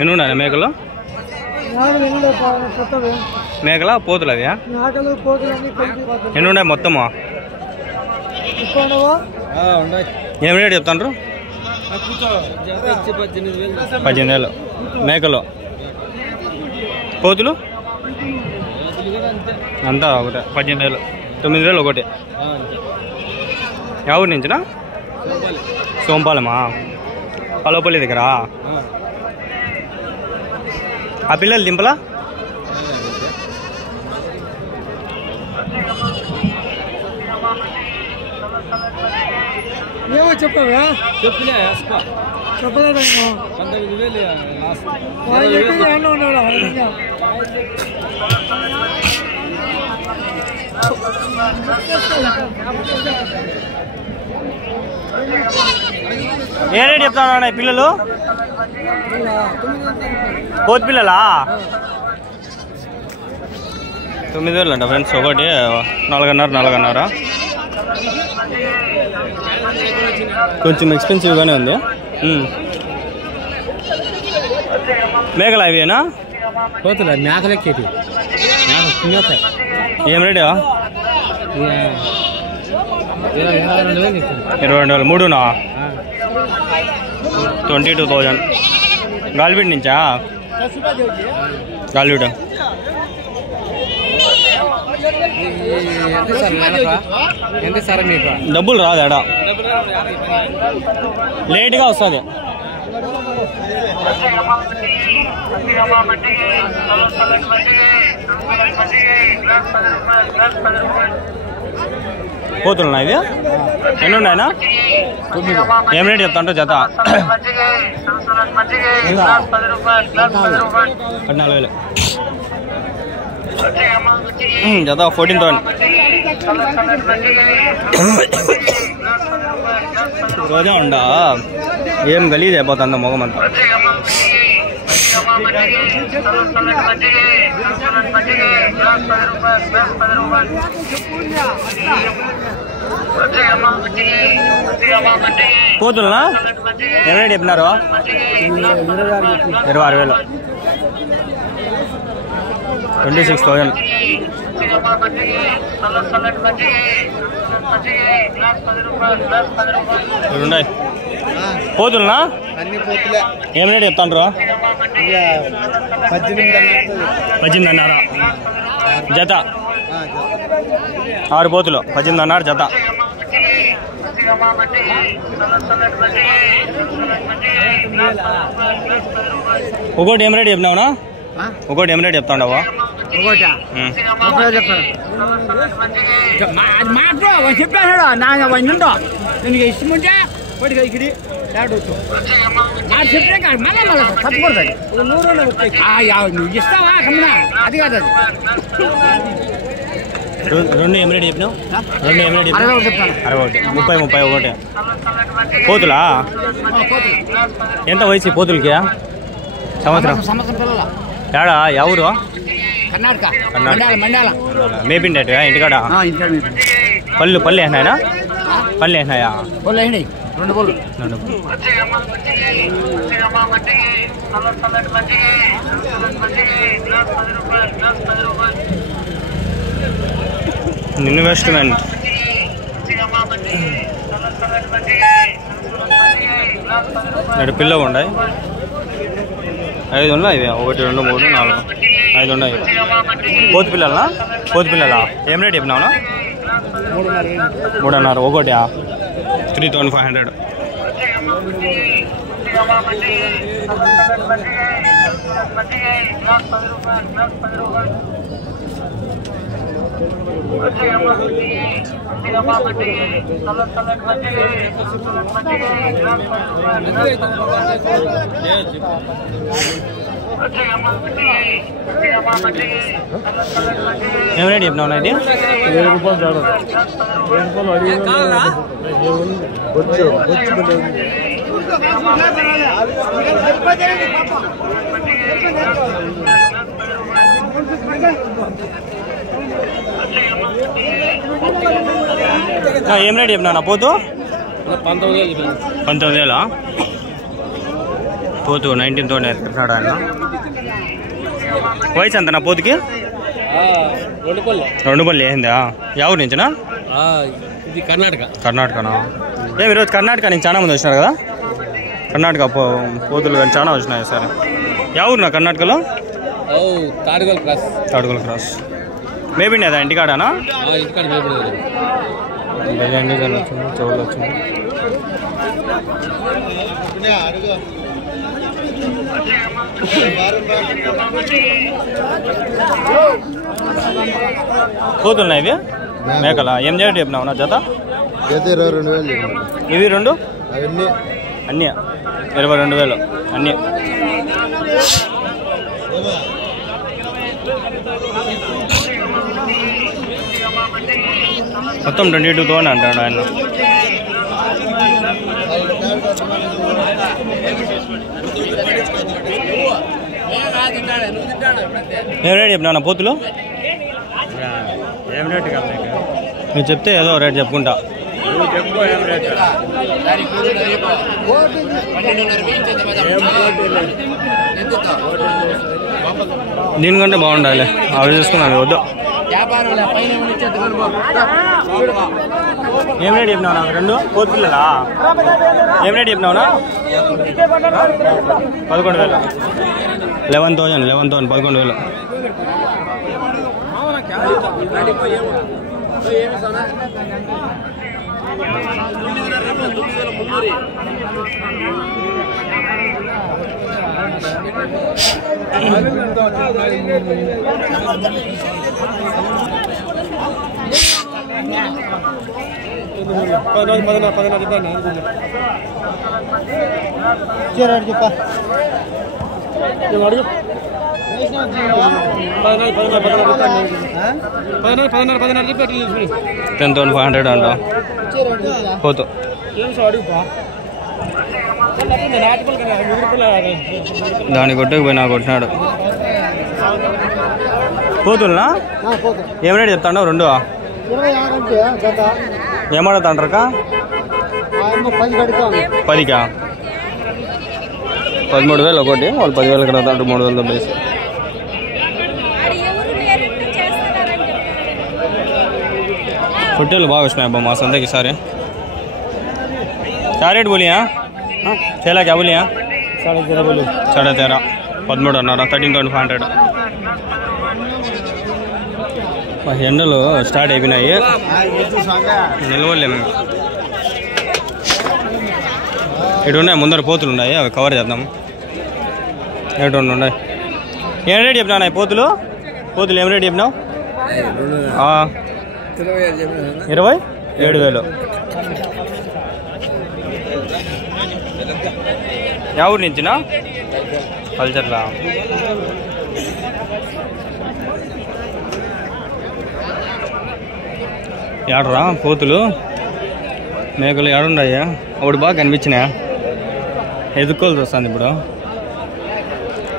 ఎన్ని ఉన్నాయి మేకలు? మేకల పోతులు అవి ఎన్ని ఉన్నాయి మొత్తము? ఏం రేటు చెప్తాండ్రు? 18,000 మేకలు. కోతులు అంతా ఒకటే 18,000. 9,000 ఒకటి. ఎవరి నుంచినా? సోంపాలమా? పల్లపల్లి దగ్గర. ఆ పిల్లలు దింపలా? ఏమో చెప్పవా? చెప్పలేదా? ఏ రేటు చెప్తాను పిల్లలు? కోతి పిల్లలా? 9,000 అంట ఫ్రెండ్స్. ఒకటి 4,500. కొంచెం ఎక్స్పెన్సివ్గానే ఉంది. మేకలు అవేనా? కోతులు మేకలెక్కేటి. ఏం రేటు? 22,000. మూడునా? 22,000. గాలిబీడ్ నుంచా? గాలిబీడ్ ఎంత సార్ మీకు? డబ్బులు రాదు ఆడ, లేట్గా వస్తుంది. పోతున్నా ఇవి ఎన్ని ఉన్నాయనా? ఏం రేటు చెప్తాంటో జత? 14,000 జత. 14,000. రోజా ఉండా ఏం గలీజ్ అయిపోతుందా మొగం అంతా. కోతులనా? ఏం రేటు చెప్పినారు? 26,000. 26,000. ఉన్నాయి పోతులనా? ఏం రేటు చెప్తాండ్రు? 18,500 జత. 6 పోతులు 18,500 జత. ఒకటి ఏం రేటు చెప్పినావునా? ఒకటి ఏం రేటు చెప్తాండవా? చెప్పాడు నీకు ఇష్టం ఉంటే వాడికి ఇక్కడ నాకు చెప్పినా కాదు మళ్ళీ మళ్ళీ తప్పకూడదు. నువ్వు ఇస్తావా కమ్మనా? అది కాదు. అది 2 ఏం రేటు చెప్పినావు? 2 ఏం రేటు చెప్పినావు? 61. 30 ఒకటి పోతులా? ఎంత వయసు పోతులకి? సంవత్సరం పిల్లల ఏడా? ఎవరు? కర్ణాటక. మేపిండే ఇంటికాడ పళ్ళు వేసినాయనా? పళ్ళు వేసినాయా? 2 పళ్ళు. ఇన్వెస్ట్మెంట్ పిల్లలు ఉన్నాయి. 5 ఉన్నాయి. 1 2 3 4 5 ఉన్నాయి. పోతు పిల్లలా? పోతు పిల్లలా? ఏం రేట్ చెప్పినావునా? 3,500 ఒకటి. 3,500. ఏం రేట్ చెప్పినావు? ఇది 7 రూపాయలు. ఏం రేట్ చెప్పినా పోతూ? 19,000. పోతు 19 తోనే ఎత్తుకున్నాడు ఆయన. వయసు ఎంత నా పోతుకి? 2 పల్లి ఏందా? ఎవరి నుంచినా? ఇది కర్ణాటకనా? ఏమి ఈరోజు కర్ణాటక నుంచి చాలా మంది వచ్చినారు కదా? కర్ణాటక పోతులు కానీ చాలా వచ్చినాయి సార్. ఎవరు నా కర్ణాటకలో? తాడుగోల క్రాస్. మేబీ అదా ఇంటికాడనా? చెవులు వచ్చింది. పోతున్నాయి ఇవి మేకలా? ఏం చేయడం చెప్పినావు నా జత? ఇవి 2 అన్నీ 22,000 అన్నీ. మొత్తం 22 అంటాడు ఆయన. ఏం రేట్ చెప్పినా పోతులు? ఏం రేట్ కాదు నువ్వు చెప్తే ఏదో రేట్ చెప్పుకుంటా. దీనికంటే బాగుండాలి అవి చూసుకున్నాను. వద్దు. ఏం రేట్ చెప్పినావు నాకు? 2 పోతు పిల్లలా? ఏం రేట్ చెప్పినావునా? 11,000. 11,000 10,500 అంట పోతు. దాని కొట్టుకు పోయి నాకు కొట్టినాడు. పోతున్నా ఏం రేట్ చెప్తాండవు? 2 ఏమడుగుతాండ్రకా? 10కా? 13,000 ఒకటి. వాళ్ళు 10,000 కదా 3,000 దెబ్బేసి. పొట్టేలు బాగా వచ్చినాయి అబ్బా మా సంతకి ఈసారి. क्या रेट बोलिए? हाँ चला क्या बोलिए? 13.5 बोलिए. 13.5 13 అన్నారు. 13,500. ఎండలు స్టార్ట్ అయిపోయినాయి, నిలవలేము. ఇటు ఉన్నాయి ముందర పోతులు ఉన్నాయి, అవి కవర్ చేద్దాం. ఏటు ఉన్నాయి. ఏం రేట్ చెప్పినా పోతులు? పోతులు ఏం రేట్ చెప్పినావు? 27,000. ఎవరి నుంచినా? కల్చర్లా. ఏడరా పోతులు మేకలు ఏడున్నాయా? ఒకటి బాగా కనిపించినాయా? ఎదుక్కోవాల్సి వస్తుంది ఇప్పుడు.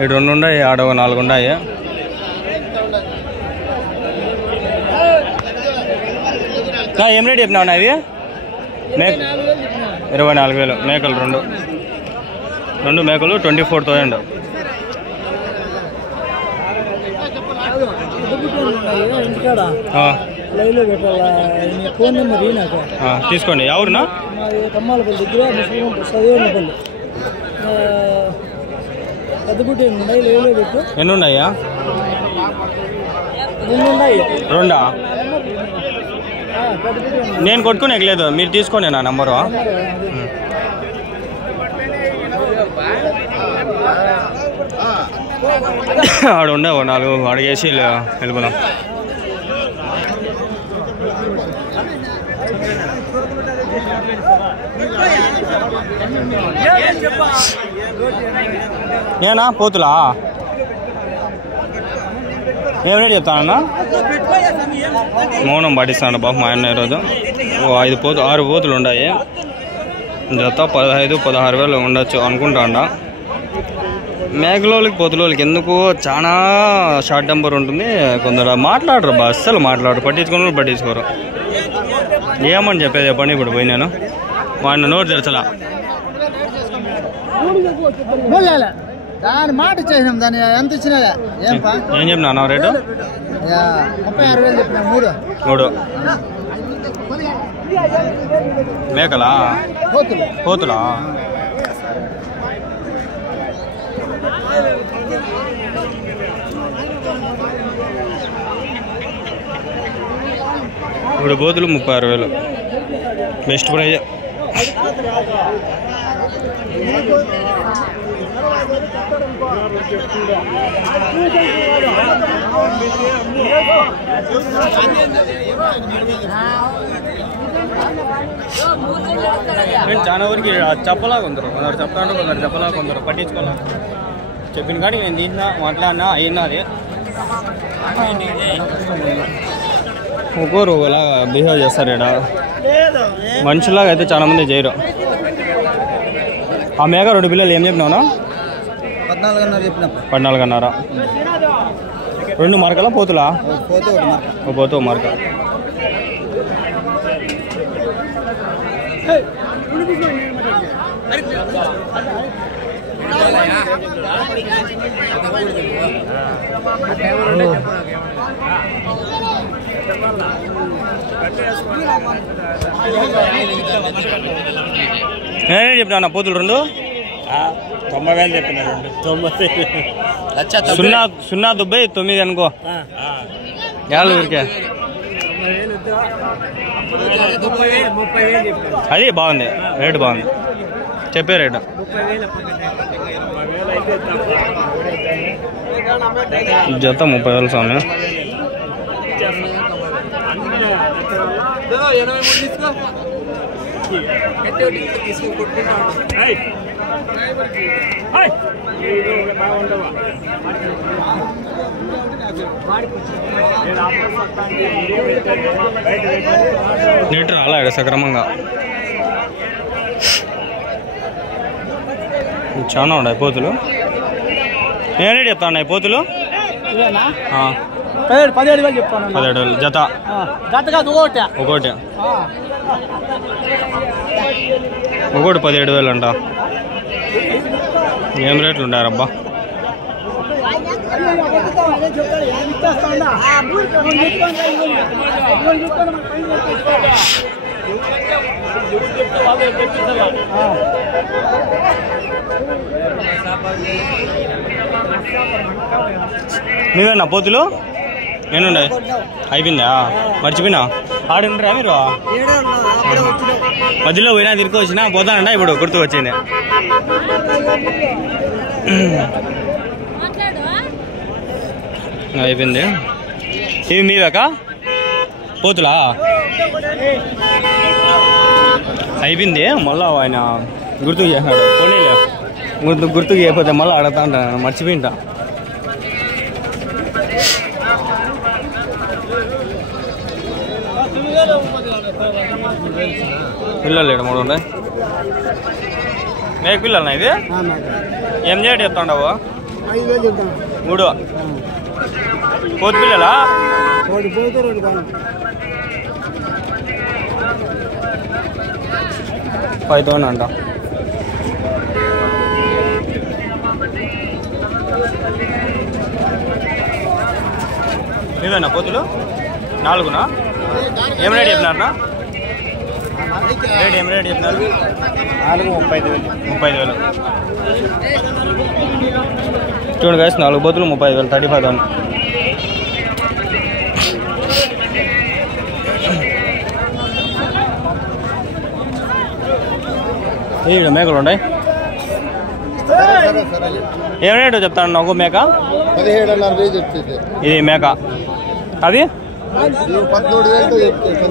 2 ఉన్నాయి, ఆడ 4 ఉన్నాయి. ఏం రేట్ చెప్పినావు అవి? 24,000 మేకలు. 2 మేకలు 24,000. తీసుకోండి. ఎవరునా? ఎన్ని ఉన్నాయా? 2. నేను కొట్టుకునేలేదు, మీరు తీసుకోండి నా నంబరు. ఆడ ఉండే 4 అడిగేసి వెళ్ళిపోదాం. నేనా పోతులా? ఏం రేట్ చెప్తానన్నా? మౌనం పాటిస్తాను బాబు మా ఆయన ఈరోజు. 6 పోతులు ఉన్నాయి. జత 15,000-16,000 ఉండొచ్చు అనుకుంటాండ. మేకలోళ్ళకి పోతులోళ్ళకి ఎందుకు చాలా షార్ట్ టెంపర్ ఉంటుంది. కొందరు మాట్లాడరు బా, అస్సలు మాట్లాడరు, పట్టించుకోరు. ఏమని చెప్పేది చెప్పండి. ఇప్పుడు పోయి నేను మా ఆయన నోరు తెరచలా. దాని మాట చేసినాం, దాన్ని ఎంత ఇచ్చినా ఏం చెప్పినా రేటు? 36,000 చెప్పినా. 3 మేకలా పోతులా? ఇప్పుడు పోతులు 36,000 బెస్ట్ ప్రైజ్. చాలా వరకు చెప్పలా కొందరు చెప్తాంటే కొందరు చెప్పలా కొందరు పట్టించుకోవాలి. చెప్పిన కానీ నేను తిన్నా మాట్లాడినా అయినా అది ఒక్కోరు ఒకలా బిహేవ్ చేస్తారు. ఇక్కడ మనుషులాగా అయితే చాలా మంది చేయరు. ఆ మేక 2 పిల్లలు ఏం చెప్పినావునా? 14,500 చెప్పిన. 14,500. 2 మార్కలా పోతులా? పోతు మార్క. నేనే చెప్పినా పోతులు 2 90,000 చెప్పిన. 0,090 అనుకో. ఊరికే అది బాగుంది, రేటు బాగుంది. చెప్పే రేటు జత 30,000 స్వామి. నీట్ రాలా సక్రమంగా చాలా ఉన్నాయి పోతులు. నేనే చెప్తా ఉన్నాయి పోతులు 17,000 చెప్తాను. 17,000 జత. ఒకటి 17,000 అంట. ఏం రేట్లు ఉంటారబ్బా? మీవేనా పోతులు? నేనుండే అయిపోయిందా? మర్చిపోయినా ఆడుంటారా మీరు? మధ్యలో పోయినా తిరిగి వచ్చినా పోతానంట. ఇప్పుడు గుర్తు వచ్చింది. అయిపోయింది. ఇవి మీవేక పోతులా? అయిపోయింది. మళ్ళా ఆయన గుర్తుకు చేసినాడు. పోనీలే గుర్తుకు చేయకపోతే మళ్ళీ అడుగుతా ఉంటాను. మర్చిపోయింటా. పిల్లలు లేడు 3 ఉన్నాయి. మేక పిల్లలనా ఇది? ఏం చేయడం చెప్తాండవు? 3 పోతు పిల్లలా? 5,000 అంట. ఇవేనా పోతులు? 4నా? ఏం రేట్ చెప్పినారనా? రేట్ ఏం రేట్ చెప్పినారు? 35,000. చూడండి గైస్, 4 పోతులు 35,000. 35,000. ఈడ మేకలు ఉన్నాయి. ఏం రేటు చెప్తాను? ఒక మేక 17,500 చెప్తుంది. ఇది మేక. అది 17,000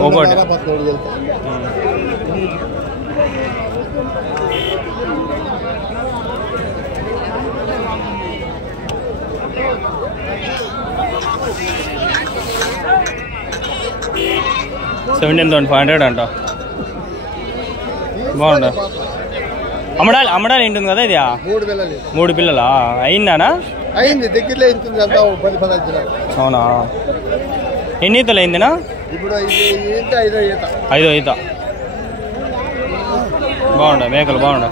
ఒకటి. 17,000. $17,500 అంట. బాగుండ. అమ్మడాలి ఉంటుంది కదా ఇది? 3 పిల్లలా? అయిందానా? అయింది, దగ్గరలో ఇంటుంది. అంతా 10-15 దినాలు. అవునా? ఎన్ని ఈతలు అయిందినా? ఇప్పుడు 5వ ఈత. బాగుండ మేకలు బాగుండ.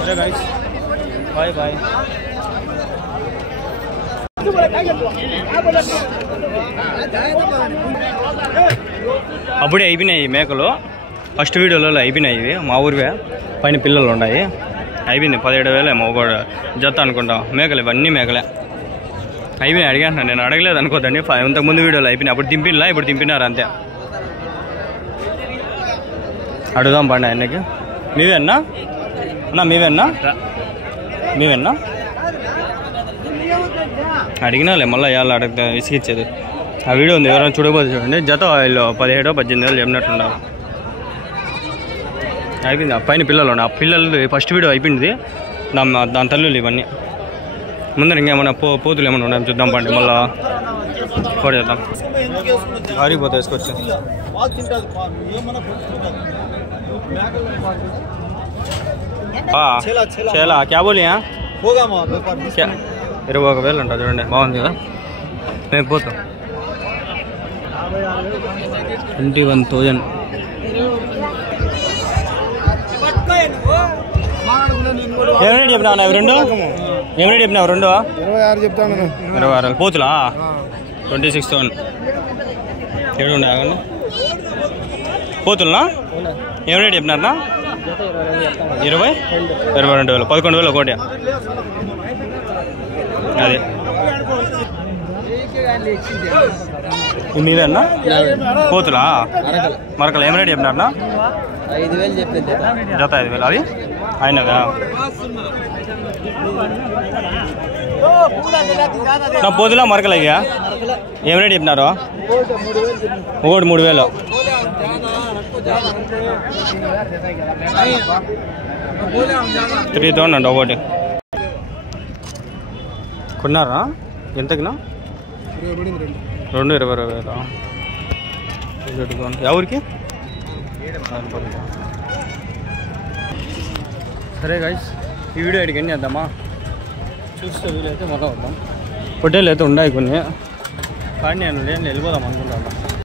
సరే గైస్ బాయ్ బాయ్. అప్పుడే అయిపోయినాయి మేకలు. ఫస్ట్ వీడియోలో అయిపోయినాయి ఇవి. మా ఊరివే పైన పిల్లలు ఉన్నాయి. అయిపోయింది 17,000 ఏమో ఒక జత అనుకుంటా. మేకలు ఇవన్నీ మేకలే అయిపోయినాయి. అడిగాను నేను అడగలేదు అనుకోదండి. ఇంతకుముందు వీడియోలో అయిపోయినాయి. అప్పుడు దింపిలా, ఇప్పుడు దింపినారు అంతే. అడుగుదాం పండి ఆయనకి. మీవేనా అన్నా? మీవేనా అడిగినాలే మళ్ళీ ఇవాళ అడిగితే విసిగిచ్చేది. ఆ వీడియో ఉంది, ఎవరైనా చూడకపోతే చూడండి. జత వీళ్ళు 17-18 చెప్పినట్టున్నారు. అయిపోయింది. ఆ పైన పిల్లలు ఉన్నాయి. ఆ పిల్లలు ఫస్ట్ వీడియో అయిపోయింది. దాని తల్లులు ఇవన్నీ. ముందర ఇంకేమన్నా పోతులు ఏమన్నా ఉన్నాయని చూద్దాం పండి. మళ్ళీ కోడి చేద్దాం. ఆరిపోతే వేసుకొచ్చి చేలా క్యా బోలియా 21,000 అంట. చూడండి బాగుంది కదా. మేము పోతాం 21,000. ఏం రేట్ చెప్పినావు అవి రెండు? ఏం రేట్ చెప్పినావు రెండు? 26 చెప్తాను. 26 పోతులా 26,000. ఏడు ఉండే పోతులనా? ఏం రేట్ చెప్పినారనా? 22,000 11,000 ఒకటి. అదే మీరేనా పోతులా? మరకలు ఏం రేట్ చెప్పినారనా? 5,000 చెప్తే జత 5,000. అవి అయినవా? నా పోతులా మరకలు అయ్యా ఏం రేట్ చెప్పినారు? ఒకటి 3,000. 3,000 అండి ఒకటి. కొన్నారా ఎంతకినా? 22,000. ఎవరికి? సరే గైస్ ఈ వీడియో ఇక్కడికి ఎన్ని చేద్దామా? చూస్తే వీలైతే మళ్ళీ వద్దాం. పొట్టేలు అయితే ఉన్నాయి కొన్ని. కానీ నేను వెళ్ళిపోదాం అనుకుంటా.